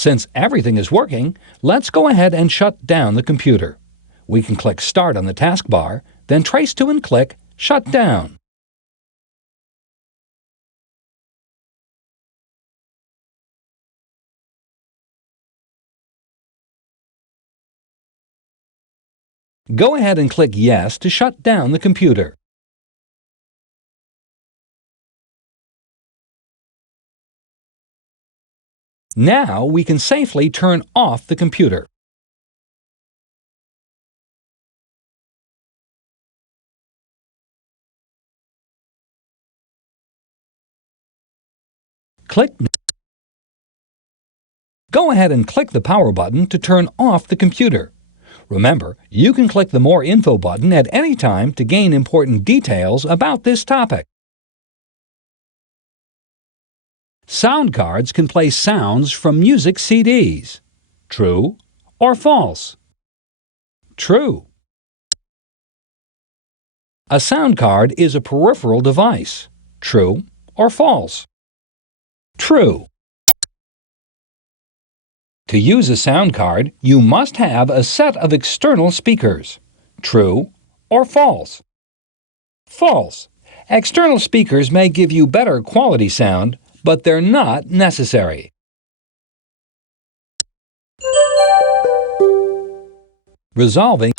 Since everything is working, let's go ahead and shut down the computer. We can click Start on the taskbar, then trace to and click Shut Down. Go ahead and click Yes to shut down the computer. Now we can safely turn off the computer. Go ahead and click the power button to turn off the computer. Remember, you can click the More Info button at any time to gain important details about this topic. Sound cards can play sounds from music CDs. True or false? True. A sound card is a peripheral device. True or false? True. To use a sound card, you must have a set of external speakers. True or false? False. External speakers may give you better quality sound, but they're not necessary. Resolving